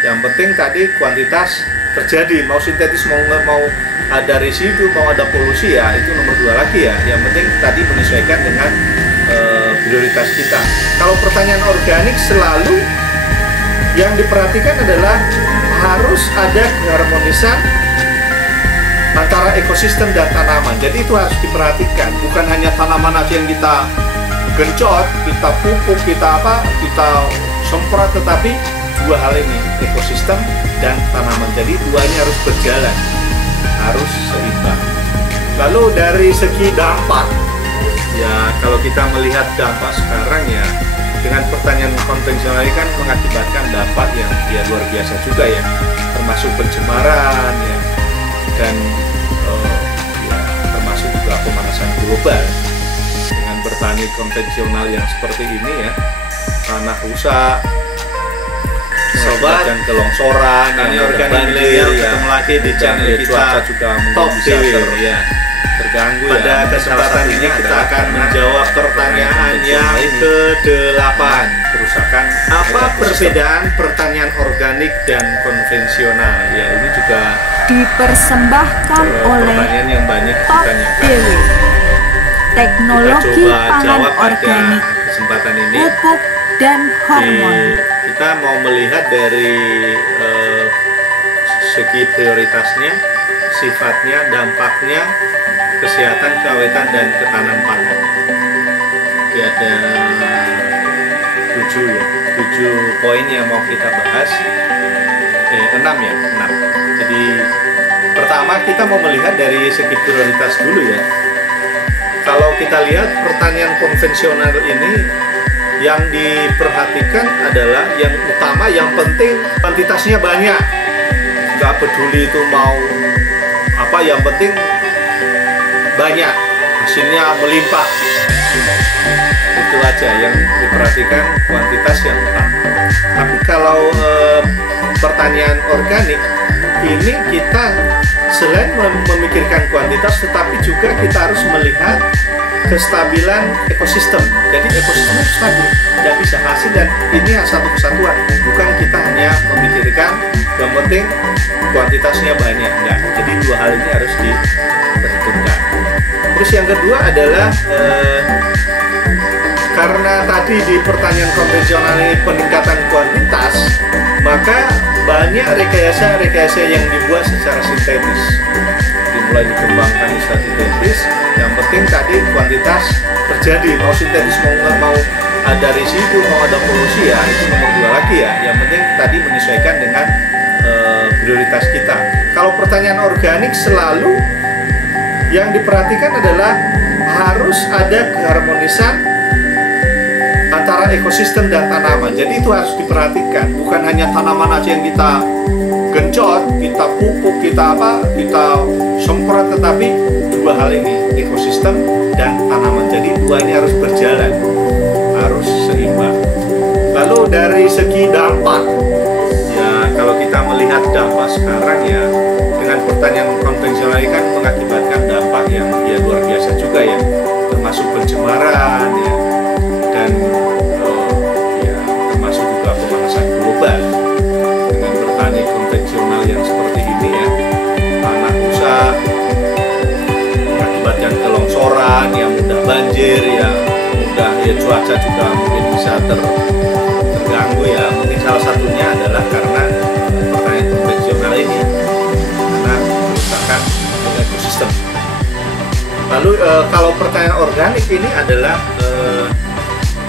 Yang penting tadi kuantitas terjadi, mau sintetis mau ada residu, mau ada polusi ya itu nomor 2 lagi ya. Yang penting tadi menyesuaikan dengan prioritas kita. Kalau pertanian organik selalu yang diperhatikan adalah harus ada keharmonisan antara ekosistem dan tanaman. Jadi itu harus diperhatikan, bukan hanya tanaman aja yang kita gencot, kita pupuk, kita semprot, tetapi dua hal ini, ekosistem dan tanaman. Jadi duanya harus berjalan, harus seimbang. Lalu dari segi dampak, ya kalau kita melihat dampak sekarang ya, dengan pertanian konvensional ini kan mengakibatkan dampak yang ya luar biasa juga ya, termasuk pencemaran ya, dan ya, termasuk juga pemanasan global. Dengan bertani konvensional yang seperti ini ya, tanah rusak, sobat dan kelongsoran, tani yang organik banjir, milenial ya, ketemu lagi di channel dan kita cuaca juga Top mungkin bisa DW, ya. terganggu Pada ya. kesempatan ini kita akan menjawab pertanyaan yang ke-8. Kerusakan Apa ekosistem. perbedaan pertanian organik dan konvensional? Ya ini juga Dipersembahkan oleh pertanyaan yang banyak Top ditanyakan. DW. Kita Teknologi coba pangan jawab pada organik, kesempatan ini. pupuk dan hormon. Kita mau melihat dari segi prioritasnya, sifatnya, dampaknya, kesehatan, keawetan, dan ketahanan pangan. Jadi ada 7 poin yang mau kita bahas. 6 ya, 6. Jadi pertama kita mau melihat dari segi prioritas dulu ya. Kalau kita lihat pertanian konvensional ini, yang diperhatikan adalah yang utama, yang penting kuantitasnya banyak. Nggak peduli itu mau apa, yang penting banyak, hasilnya melimpah. Itu aja yang diperhatikan, kuantitas yang utama. Tapi kalau pertanian organik ini kita selain memikirkan kuantitas, tetapi juga kita harus melihat kestabilan ekosistem. Jadi ekosistem itu stabil, tidak bisa hasil, dan ini satu kesatuan. Bukan kita hanya memikirkan yang penting kuantitasnya banyak, enggak. Jadi dua hal ini harus diperhitungkan. Terus yang kedua adalah karena tadi di pertanian konvensional ini peningkatan kuantitas, maka banyak rekayasa yang dibuat secara sintetis. Dimulai dikembangkan secara sintetis. Yang penting tadi kuantitas terjadi, mau sintetis mau ada residu, mau ada polusi ya itu nomor 2 lagi ya. Yang penting tadi menyesuaikan dengan prioritas kita. Kalau pertanian organik selalu yang diperhatikan adalah harus ada keharmonisan antara ekosistem dan tanaman. Jadi itu harus diperhatikan, bukan hanya tanaman aja yang kita gencot, kita pupuk, kita semprot, tetapi dua hal ini, ekosistem dan tanaman. Jadi dua ini harus berjalan, harus seimbang. Lalu dari segi dampak, ya kalau kita melihat dampak sekarang ya, dengan pertanian konvensional ini kan mengakibatkan dampak yang ya luar biasa juga ya, termasuk pencemaran ya, dan ya termasuk juga pemanasan global. Dengan bertani konvensional yang seperti ini ya, tanah rusak, mengakibatkan kelongsoran, yang mudah banjir, ya mudah ya cuaca juga mungkin bisa terganggu ya. Mungkin salah satunya adalah karena pertanian konvensional ini, karena kerusakan ekosistem. Lalu kalau pertanian organik ini adalah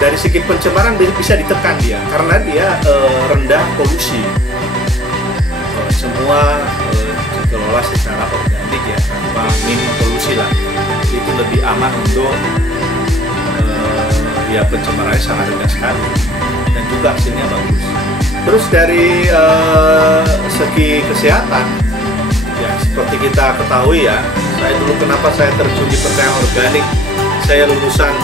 dari segi pencemaran bisa ditekan dia, karena dia rendah polusi. Semua dikelola secara organik ya, tanpa minim polusi lah. Itu lebih aman untuk ya pencemarannya sangat rendah sekali, dan juga hasilnya bagus. Terus dari segi kesehatan, ya seperti kita ketahui ya, saya dulu kenapa saya terjun di pertanian organik, saya lulusan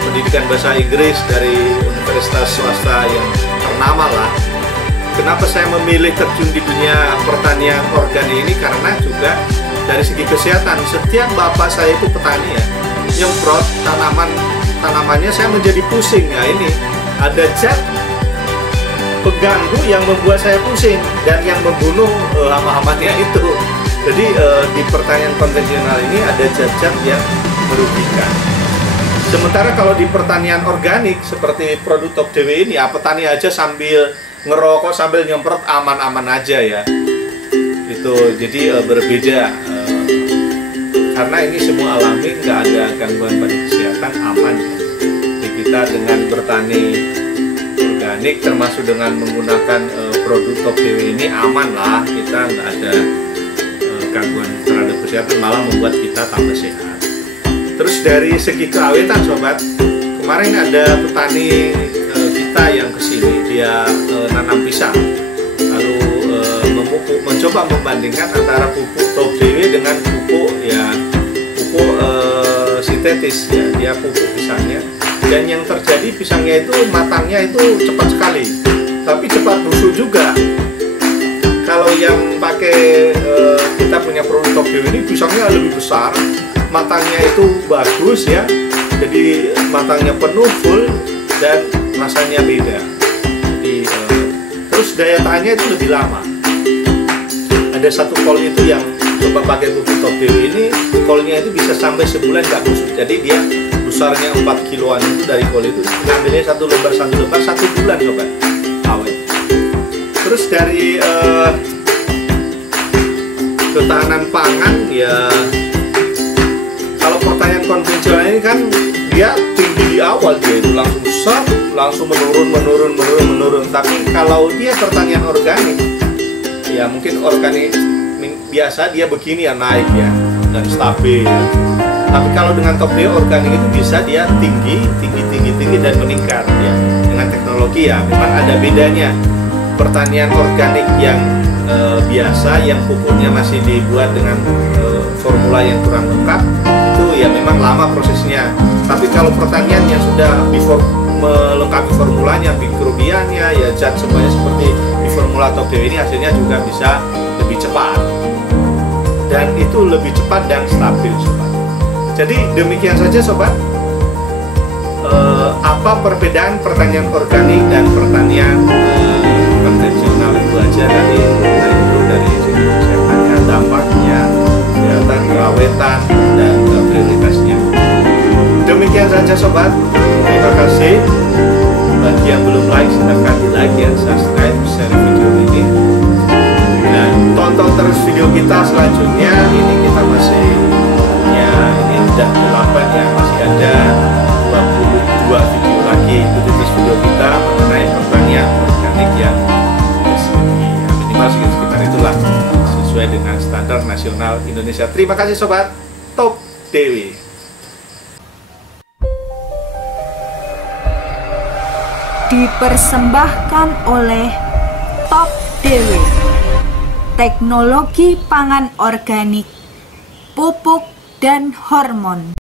pendidikan bahasa Inggris dari universitas swasta yang ternama lah. Kenapa saya memilih terjun di dunia pertanian organik ini? Karena juga dari segi kesehatan, setiap bapak saya itu petani ya, nyemprot tanamannya saya menjadi pusing ya. Ini ada zat pengganggu yang membuat saya pusing dan yang membunuh hama-hamanya itu. Jadi di pertanian konvensional ini ada zat-zat yang merugikan. Sementara kalau di pertanian organik seperti produk Top DW ini, ya petani aja sambil ngerokok sambil nyemprot aman-aman aja ya. Itu jadi berbeda karena ini semua alami, nggak ada gangguan pada kesehatan, aman ya. Jadi kita dengan bertani organik termasuk dengan menggunakan produk Top DW ini aman lah, kita nggak ada gangguan terhadap kesehatan, malah membuat kita tambah sehat. Terus dari segi keawetan sobat, kemarin ada petani kita yang kesini, dia nanam pisang, lalu mencoba membandingkan antara pupuk Top DW dengan pupuk sintetis ya, dia pupuk pisangnya, dan yang terjadi pisangnya itu matangnya itu cepat sekali, tapi cepat busuk juga. Kalau yang pakai kita punya produk Top DW ini pisangnya lebih besar, matangnya itu bagus ya, jadi matangnya penuh full dan rasanya beda. Jadi terus daya tahannya itu lebih lama. Ada satu kol itu yang coba pakai pupuk Top DW ini, kolnya itu bisa sampai sebulan nggak busuk. Jadi dia besarnya 4 kiloan itu dari kol itu, ngambilnya satu lembar 1 bulan sobat, awet. Terus dari ketahanan pangan ya, kalau pertanian konvensional ini kan dia tinggi di awal, dia itu langsung besar, langsung menurun. Tapi kalau dia pertanian organik, ya mungkin organik biasa dia begini ya, naik ya dan stabil. Tapi kalau dengan Top DW organik itu bisa dia tinggi dan meningkat ya. Dengan teknologi ya memang ada bedanya. Pertanian organik yang biasa, yang pupuknya masih dibuat dengan formula yang kurang lengkap, itu ya memang lama prosesnya. Tapi kalau pertanian yang sudah melengkapi formulanya, mikrobianya, ya zat semuanya seperti di formula Top DW ini, hasilnya juga bisa lebih cepat. Dan itu lebih cepat dan stabil sobat. Jadi demikian saja sobat, apa perbedaan pertanian organik dan pertanian konvensional, itu aja dari segi kesehatan, dampaknya, kesehatan, keawetan, dan prioritasnya. Demikian saja sobat, terima kasih. Bagi yang belum like, silahkan di like dan subscribe, share video ini, dan tonton terus video kita selanjutnya. Ini kita masih ya, ini udah 8 ya, masih ada 22 video lagi. Ikuti terus video kita mengenai pertanian organik yang minimal sekitar itulah, sesuai dengan standar nasional Indonesia. Terima kasih sobat Top DW. Dipersembahkan oleh Top DW, teknologi pangan organik, pupuk dan hormon.